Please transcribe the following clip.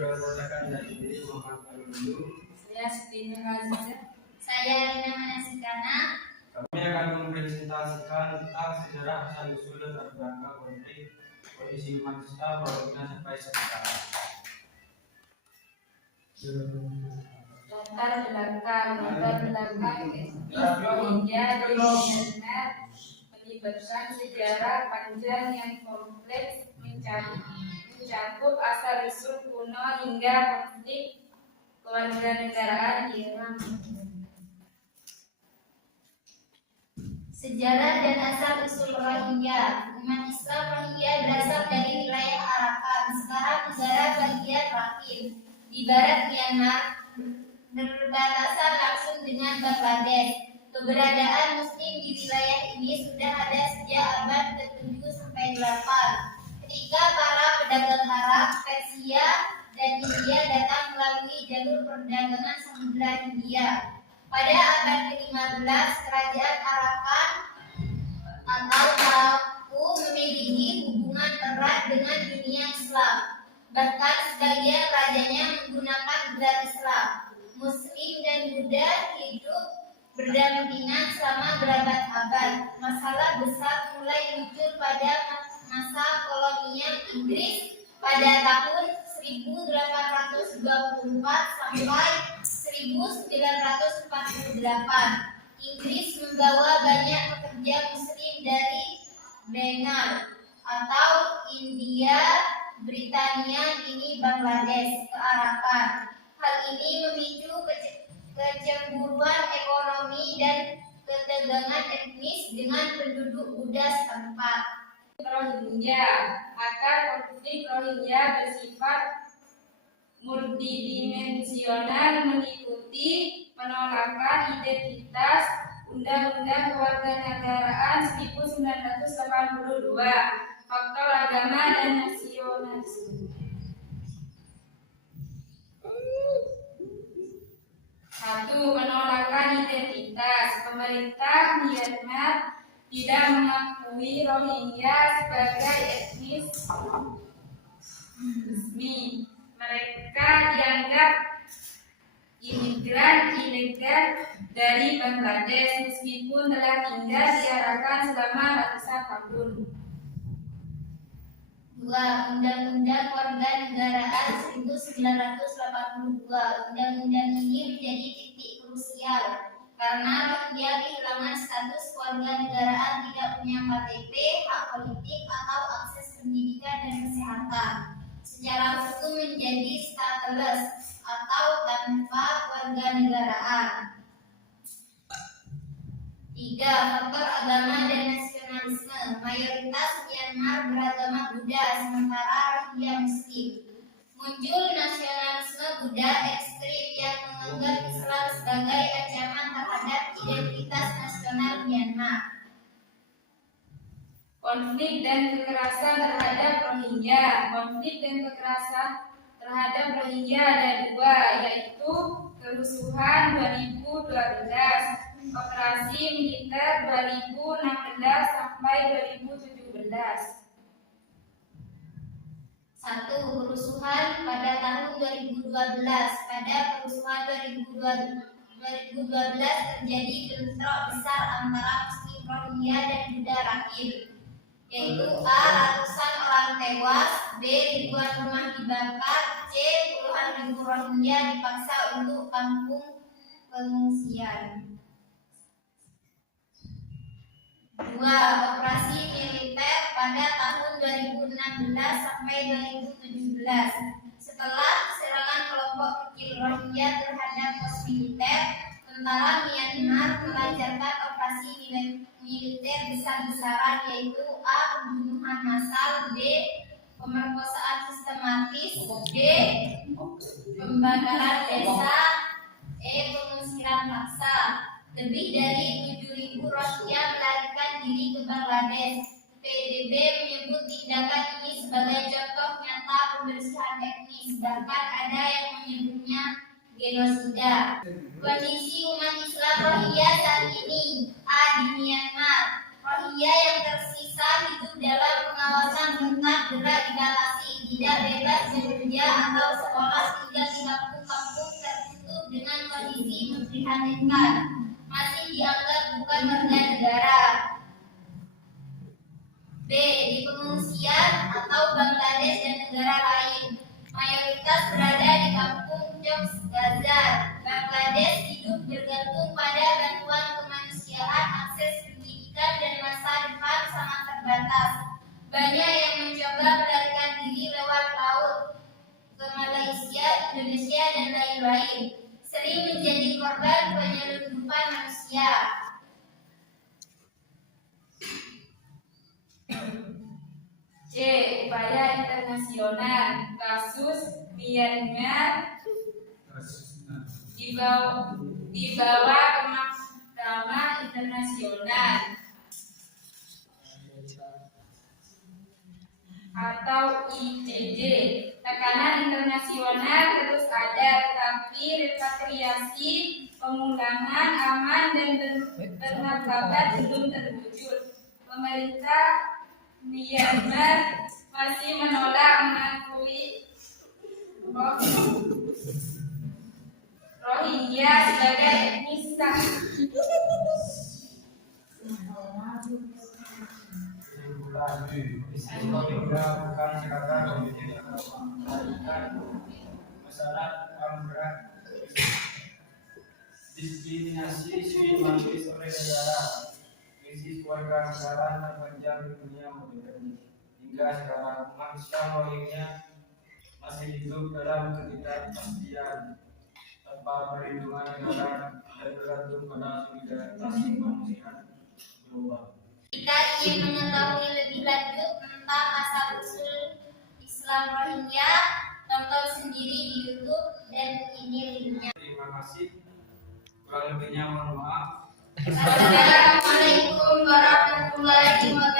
Perkenalkan diri Muhammad Aludulu. Saya Siti Nurhaliza. Saya Rina Manasikana. Kami akan mempresentasikan tentang sejarah asal usul dan rangka konflik kondisi umat Islam Palestina sampai sekarang. Latar belakang etnis Rohingya di Myanmar melibatkan sejarah panjang yang kompleks mencakup asal usul kuno hingga konflik kewarganegaraan di Iran. Sejarah dan asal usul Rohingya. Umat Islam Rohingya berasal dari wilayah Arakan, sekarang negara bagian Rakhine di barat Myanmar, berbatasan langsung dengan Bangladesh. Keberadaan Muslim di wilayah ini sudah ada sejak abad ke-7 sampai 8, ketika para pedagang Arab, Persia, dan India datang melalui jalur perdagangan Samudra Hindia. Pada abad ke-15, kerajaan Arakan atau Paku memiliki hubungan erat dengan dunia Islam. Bahkan sebagian rajanya menggunakan gelar Islam. Muslim dan Buddha hidup berdampingan selama berabad-abad. Masalah besar mulai muncul pada masa kolonial Inggris pada tahun 1824 sampai 1948. Inggris membawa banyak pekerja Muslim dari Bengal atau India, Britania, ini Bangladesh ke Arakan. Hal ini memicu kecemburuan ekonomi dan ketegangan etnis dengan penduduk Buddha setempat. Rohingya. Akar konflik Rohingya bersifat multidimensional, meliputi penolakan identitas Undang-Undang Kewarganegaraan 1982, faktor agama dan nasionalisme. 1. Penolakan identitas. Pemerintah Myanmar tidak mengakui Rohingya sebagai etnis resmi. Mereka dianggap imigran ilegal dari Bangladesh meskipun telah tinggal di Arakan selama ratusan tahun. 2. Undang-Undang Kewarganegaraan 1982. Undang-undang ini menjadi titik krusial karena Rohingya kehilangan status kewarganegaraan, tidak punya KTP, hak politik, atau akses pendidikan dan kesehatan. Secara hukum menjadi stateless atau tanpa kewarganegaraan. 3. Faktor agama dan nasionalisme. Mayoritas Myanmar beragama Buddha, sementara Rohingya Muslim. Muncul nasionalisme Buddha ekstrim yang menganggap Islam sebagai ancaman terhadap identitas nasional Myanmar. Konflik dan kekerasan terhadap Rohingya. Konflik dan kekerasan terhadap Rohingya ada dua, yaitu kerusuhan 2012, operasi militer 2016 sampai 2017. 1. Kerusuhan pada tahun 2012. Pada kerusuhan 2012 terjadi bentrok besar antara Muslim Rohingya dan Buddha Rakhine, yaitu A. Ratusan orang tewas, B. Ribuan rumah dibakar, C. Puluhan ribu Rohingya dipaksa untuk kampung pengungsian. 2. Operasi militer pada tahun 2016 sampai 2017. Setelah serangan kelompok kecil Rohingya terhadap pos militer, tentara Myanmar melancarkan operasi militer besar-besaran, yaitu A. Pembunuhan massal, B. Pemerkosaan sistematis, D. Pembakaran desa, E. Pengusiran paksa. Lebih dari 7.000 Rohingya melarikan diri ke Bangladesh. PBB menyebut tindakan ini sebagai contoh nyata pembersihan etnis, bahkan ada yang menyebutnya genosida. Kondisi umat Islam Rohingya saat ini. A. Di Myanmar, Rohingya yang tersisa hidup dalam pengawasan ketat, berat dibatasi, tidak bebas bekerja atau sekolah dipermainkan, masih dianggap bukan warga negara. B. Di pengungsian atau Bangladesh dan negara lain. Mayoritas berada di kampung Cox Bazar, Bangladesh. Hidup bergantung pada bantuan kemanusiaan, akses pendidikan, dan masa depan sangat terbatas. Banyak yang mencoba melarikan diri lewat laut ke Malaysia, Indonesia, dan lain-lain, sering menjadi korban penyelundupan manusia. C. Upaya internasional. Kasus Myanmar dibawa ke Mahkamah Internasional atau ICJ. Tekanan internasional terus ada, tetapi repatriasi, pemulangan aman dan bermartabat belum terwujud. Pemerintah Myanmar masih menolak mengakui Rohingya sebagai etnis sah. Rohingya bukan sekadar pemimpin agama, melainkan masalah paling berat, diskriminasi sistematis oleh negara, krisis keluarga negaraan terpanjang di dunia modern. Hingga sekarang umat Islam Rohingya masih hidup dalam ketidakpastian, tanpa perlindungan negara dan bergantung pada solidaritas kemanusiaan global. Jika ingin mengetahui lebih lanjut tentang asal-usul Islam Rohingya, tonton sendiri di YouTube dan ini linknya. Terima kasih. Kurang lebihnya mohon maaf. Assalamualaikum warahmatullahi wabarakatuh.